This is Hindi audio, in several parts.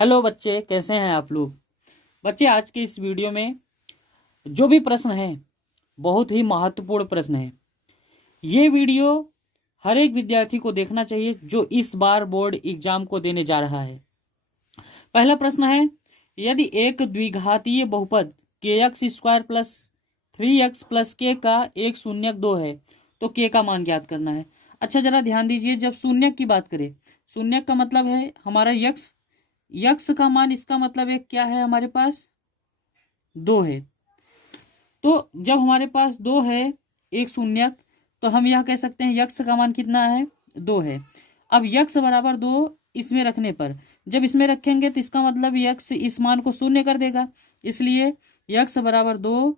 हेलो बच्चे, कैसे हैं आप लोग। बच्चे, आज के इस वीडियो में जो भी प्रश्न है बहुत ही महत्वपूर्ण प्रश्न है। ये वीडियो हर एक विद्यार्थी को देखना चाहिए जो इस बार बोर्ड एग्जाम को देने जा रहा है। पहला प्रश्न है, यदि एक द्विघातीय बहुपद के x square plus 3x plus के का एक शून्यक 2 है तो के का मान ज्ञात करना है। अच्छा, जरा ध्यान दीजिए, जब शून्यक की बात करें, शून्यक का मतलब है हमारा यक्स, यक्स का मान, इसका मतलब है क्या है, हमारे पास 2 है। तो जब हमारे पास 2 है, एक शून्यक, तो हम यह कह सकते हैं यक्स का मान कितना है, 2 है। अब यक्स बराबर 2 इसमें रखने पर, जब इसमें रखेंगे तो इसका मतलब यक्स इस मान को शून्य कर देगा, इसलिए यक्स बराबर 2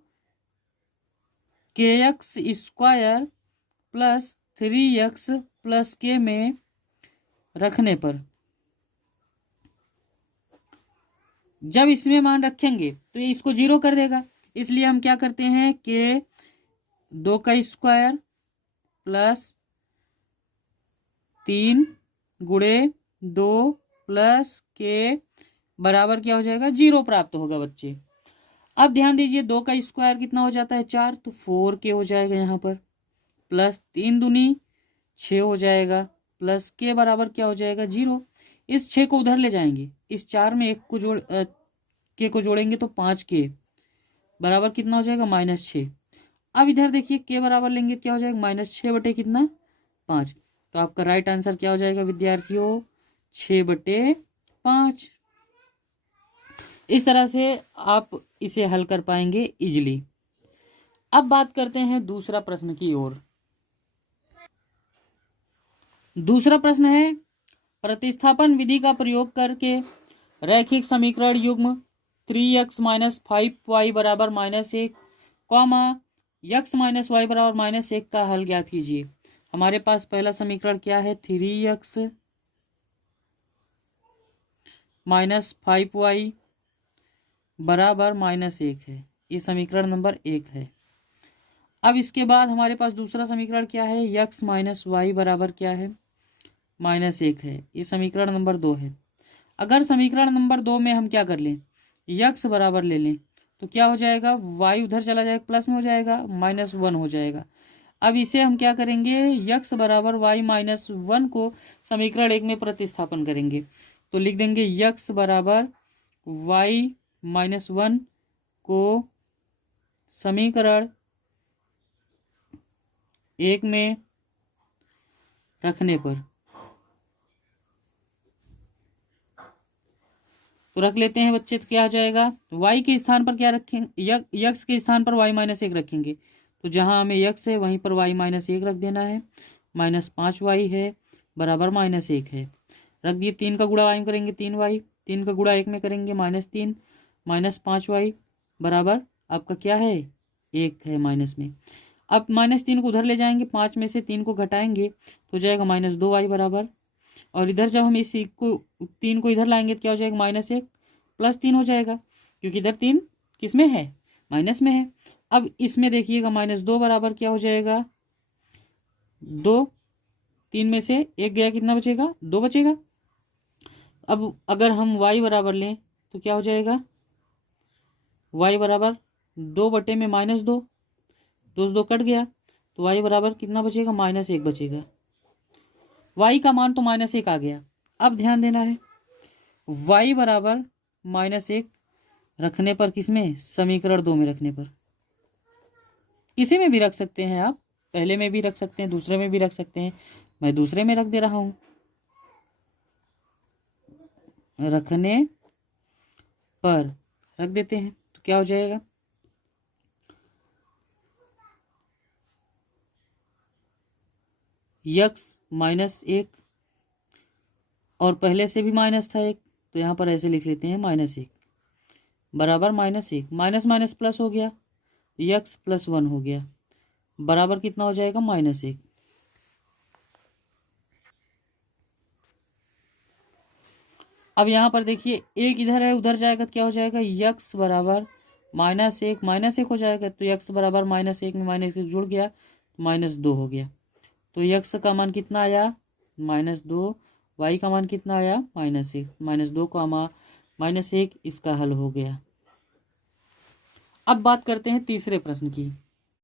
के x square plus 3x plus के में रखने पर, जब इसमें मान रखेंगे तो ये इसको 0 कर देगा, इसलिए हम क्या करते हैं कि 2 का स्क्वायर प्लस 3 गुणे 2 प्लस के बराबर क्या हो जाएगा, 0 प्राप्त होगा बच्चे। अब ध्यान दीजिए, 2 का स्क्वायर कितना हो जाता है, 4, तो 4 के हो जाएगा यहाँ पर, प्लस 3 दूनी 6 हो जाएगा, प्लस के बराबर क्या हो जाएगा, 0। इस 6 को उधर ले जाएंगे, इस 4 में एक को के को जोड़ेंगे तो 5 के बराबर कितना हो जाएगा, -6। अब इधर देखिए, के बराबर लेंगे क्या हो जाएगा, -6 बटे कितना, 5। तो आपका राइट आंसर क्या हो जाएगा विद्यार्थियों, 6/5। इस तरह से आप इसे हल कर पाएंगे इजिली। अब बात करते हैं दूसरा प्रश्न की ओर। दूसरा प्रश्न है, प्रतिस्थापन विधि का प्रयोग करके रैखिक समीकरण युग्म 3x - 5y बराबर -1, कॉमा x - y बराबर -1 का हल ज्ञात कीजिए। हमारे पास पहला समीकरण क्या है, 3x - 5y बराबर -1 है, ये समीकरण नंबर 1 है। अब इसके बाद हमारे पास दूसरा समीकरण क्या है, x - y बराबर क्या है, -1 है, ये समीकरण नंबर 2 है। अगर समीकरण नंबर 2 में हम क्या कर लें, यक्स बराबर ले लें, तो क्या हो जाएगा, y उधर चला जाएगा, प्लस में हो जाएगा, -1 हो जाएगा। अब इसे हम क्या करेंगे, यक्स बराबर y - 1 को समीकरण 1 में प्रतिस्थापन करेंगे, तो लिख देंगे यक्स बराबर y - 1 को समीकरण 1 में रखने पर, तो रख लेते हैं बच्चे, तो क्या हो जाएगा, y के स्थान पर क्या रखेंगे, यक्स के स्थान पर y - 1 रखेंगे, तो जहां हमें यक्स है वहीं पर y - 1 रख देना है, -5y है बराबर -1 है, रख दिए। 3 का गुणा y में करेंगे 3y, 3 का गुणा 1 में करेंगे -3, -5y बराबर आपका क्या है, 1 है माइनस में। अब -3 को उधर ले जाएंगे, 5 में से 3 को घटाएंगे तो जाएगा -2y बराबर, और इधर जब हम इस को 3 को इधर लाएंगे तो क्या हो जाएगा, -1 प्लस 3 हो जाएगा, क्योंकि इधर 3 किस में है, माइनस में है। अब इसमें देखिएगा -2 बराबर क्या हो जाएगा, 2, 3 में से 1 गया, कितना बचेगा, 2 बचेगा। अब अगर हम y बराबर लें तो क्या हो जाएगा, y बराबर 2 बटे में -2, 2 से 2 कट गया, तो y बराबर कितना बचेगा, -1 बचेगा। y का मान तो -1 आ गया। अब ध्यान देना है, y बराबर -1 रखने पर, किसमें, समीकरण 2 में रखने पर, किसी में भी रख सकते हैं आप, पहले में भी रख सकते हैं, दूसरे में भी रख सकते हैं, मैं दूसरे में रख दे रहा हूं, रखने पर रख देते हैं, तो क्या हो जाएगा, यक्स -1, और पहले से भी माइनस था 1, तो यहाँ पर ऐसे लिख लेते हैं -1 बराबर -1, माइनस माइनस प्लस हो गया, यक्स +1 हो गया, बराबर कितना हो जाएगा, -1। अब यहाँ पर देखिए, एक इधर है, उधर जाएगा तो क्या हो जाएगा, यक्स बराबर -1 हो जाएगा, तो यक्स बराबर -1 में -1 जुड़ गया, -2 हो गया, तो यक्स का मान कितना आया, -2, वाई का मान कितना आया, -1, -2 को -1 इसका हल हो गया। अब बात करते हैं तीसरे प्रश्न की।